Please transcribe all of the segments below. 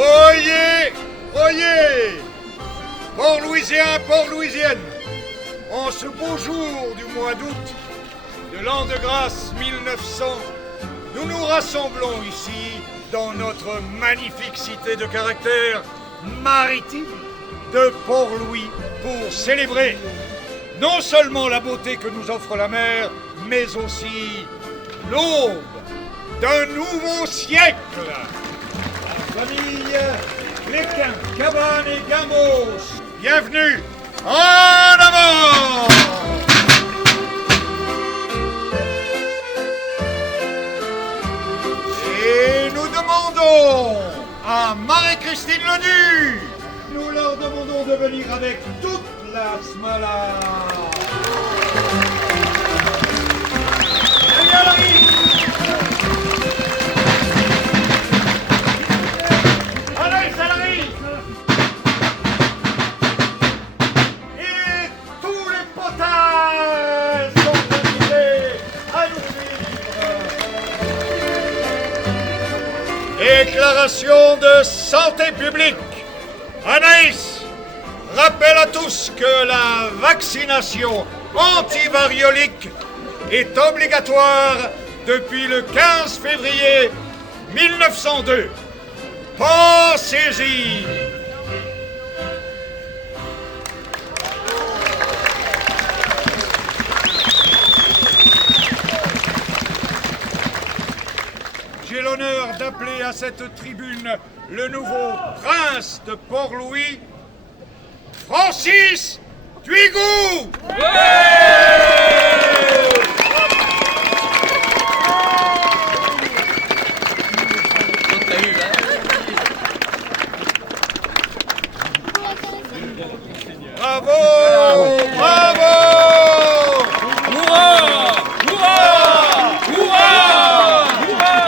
Oyez, oyez, Port-Louisien, Port-Louisienne, en ce beau jour du mois d'août de l'an de grâce 1900, nous nous rassemblons ici dans notre magnifique cité de caractère maritime de Port-Louis pour célébrer non seulement la beauté que nous offre la mer, mais aussi l'aube d'un nouveau siècle. La famille Léquin, Cabane et Gamos, bienvenue en avant! Et nous demandons à Marie-Christine Lenu, nous leur demandons de venir avec toute la smala. Allez, salariés! Et tous les potages sont invités à nous suivre. Déclaration de santé publique. Anaïs rappelle à tous que la vaccination antivariolique est obligatoire depuis le 15 février 1902. Pensez-y! J'ai l'honneur d'appeler à cette tribune le nouveau prince de Port-Louis, Francis Duigou! Bravo! Bravo! Hurrah! Hurrah! Hurrah! Hurrah!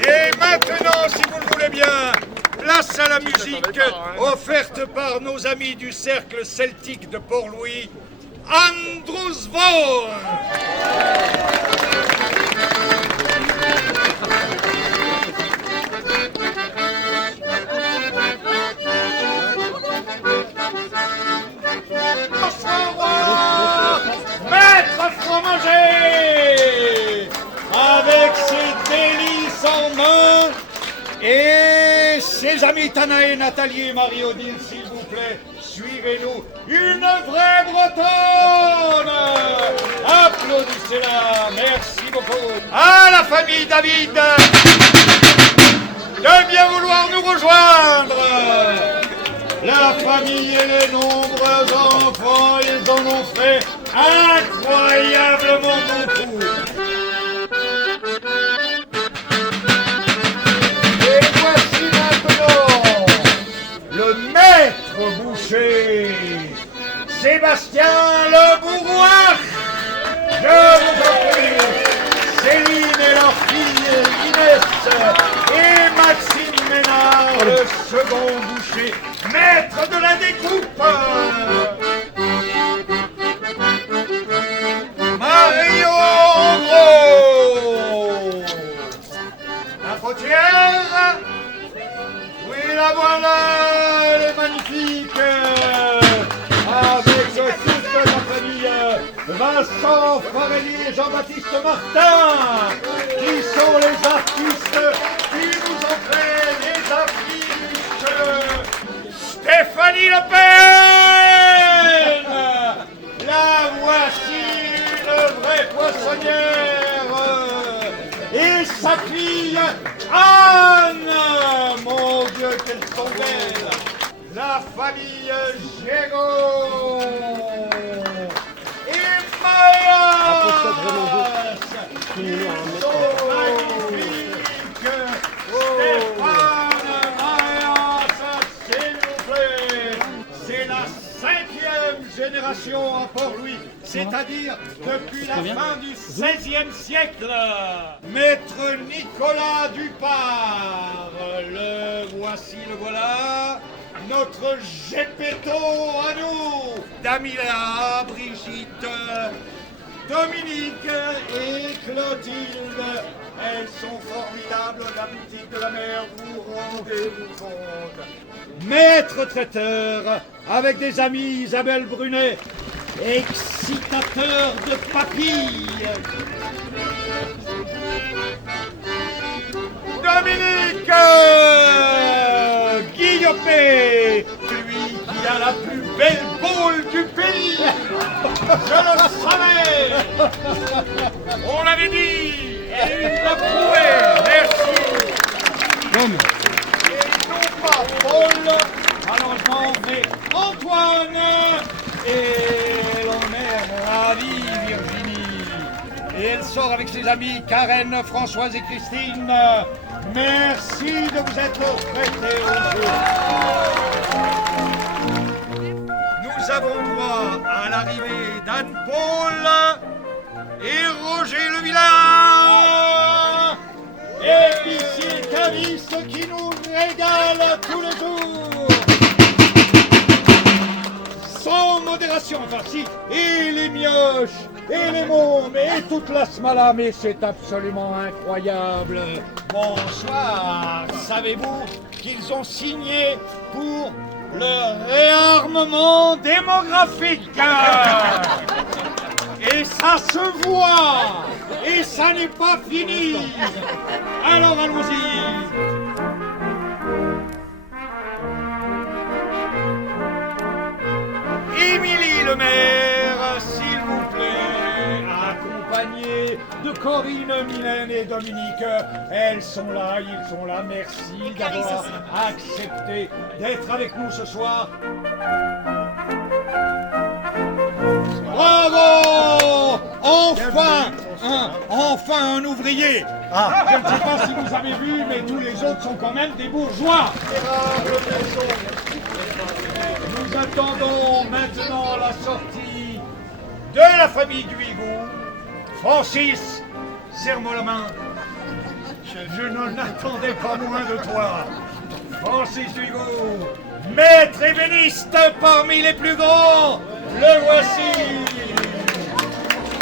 Et maintenant, si vous le voulez bien, place à la musique offerte par nos amis du cercle celtique de Port-Louis, Andrusvor. Maître fromager, avec ses délices en main, et ses amis Tana et Nathalie et Marie-Odile, s'il vous plaît, suivez-nous. Une vraie Bretonne! Applaudissez-la, merci beaucoup. À la famille David de bien vouloir nous rejoindre. La famille et les nombreux enfants, ils en ont fait incroyablement beaucoup. Et voici maintenant le maître boucher, Sébastien Le Bourrois. Je vous en prie, Céline et leur fille Inès et Maxime Ménard, le second boucher, maître de la découpe. Mario Gros, la potière. Oui, la voilà, elle est magnifique. Avec toute la famille Vincent Farelli et Jean-Baptiste Martin, qui sont les artistes qui nous ont fait les affiches. Stéphanie Le Pen, la voici, une vraie poissonnière, et sa fille Anne, mon Dieu, qu'elles sont belles. La famille Gégaud et Maël. C'est la 5e génération à Port-Louis, c'est-à-dire depuis la fin du XVIe siècle. Maître Nicolas Dupart, le voici, le voilà. Notre Gepetto à nous, Damila, Brigitte, Dominique et Clotilde. Elles sont formidables, la boutique de la mer, vous rendez-vous compte. Maître traiteur, avec des amis, Isabelle Brunet, excitateur de papilles. Dominique Guillopé, lui qui a la plus belle boule du pays. Je le savais. On l'avait dit. Et il l'a prouvé. Merci. Et non pas Paul, malheureusement, mais Antoine. Et l'on est ravis, Virginie. Et elle sort avec ses amis Karen, Françoise et Christine. Merci de vous être prêtés au jeu. Nous avons droit à l'arrivée d'Anne-Paul et Roger le vilain, épicier caviste qui nous régale tous les jours. Sans modération, enfin si, et les mioches, et les mômes, et toute la smala, mais c'est absolument incroyable. Bonsoir, savez-vous qu'ils ont signé pour le réarmement démographique? Et ça se voit, et ça n'est pas fini. Alors allons-y. Émilie le maire, s'il vous plaît, accompagnée de Corinne, Mylène et Dominique. Elles sont là, ils sont là. Merci d'avoir accepté d'être avec nous ce soir. Bravo! Enfin un ouvrier. Je ne sais pas si vous avez vu, mais tous les autres sont quand même des bourgeois. Nous attendons maintenant la sortie de la famille Duigou. Francis, serre-moi la main. Je n'en attendais pas moins de toi. Francis Duigou, maître ébéniste parmi les plus grands, le voici.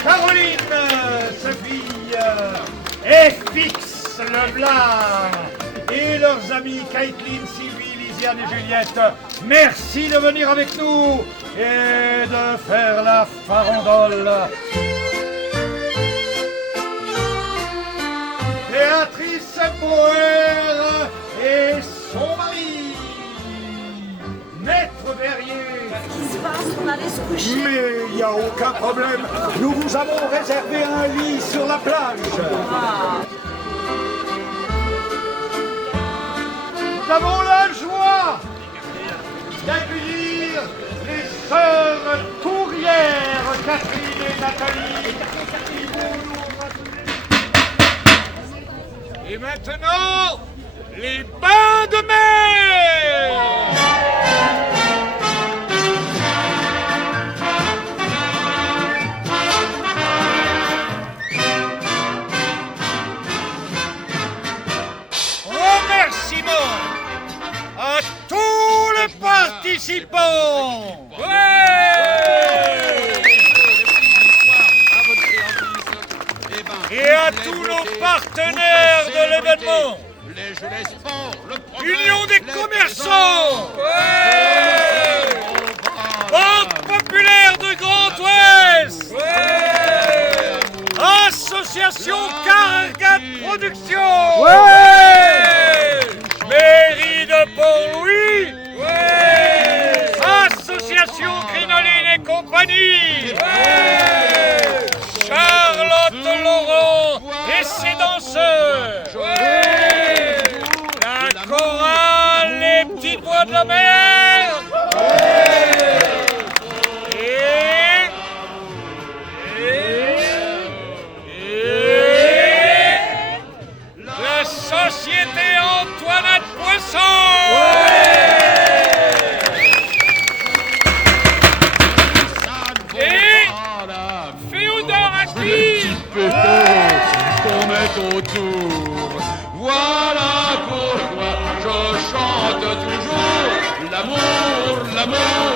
Caroline, sa fille, FX Leblanc et leurs amis Caitlin, Sylvie, Lisiane et Juliette. Merci de venir avec nous et de faire la farandole. Béatrice Boer et son mari, Maître Verrier. Qu'est-ce qui se passe? On allait se coucher. Mais il n'y a aucun problème. Nous vous avons réservé un lit sur la plage. Nous avons la joie d'accueillir les sœurs Tourières, Catherine et Nathalie. Et maintenant, les bains de mer. Remerciements à tous les participants. Et à tous nos partenaires de l'événement. Union des commerçants. Banque populaire de Grand Ouest. Association Cargat Production. Mairie de Port-Louis. Association Crinoline et compagnie. Charlotte Laurent et ses danseurs. La chorale Les Petits Bois de la Mer. Et autour. Voilà pourquoi je chante toujours l'amour, l'amour.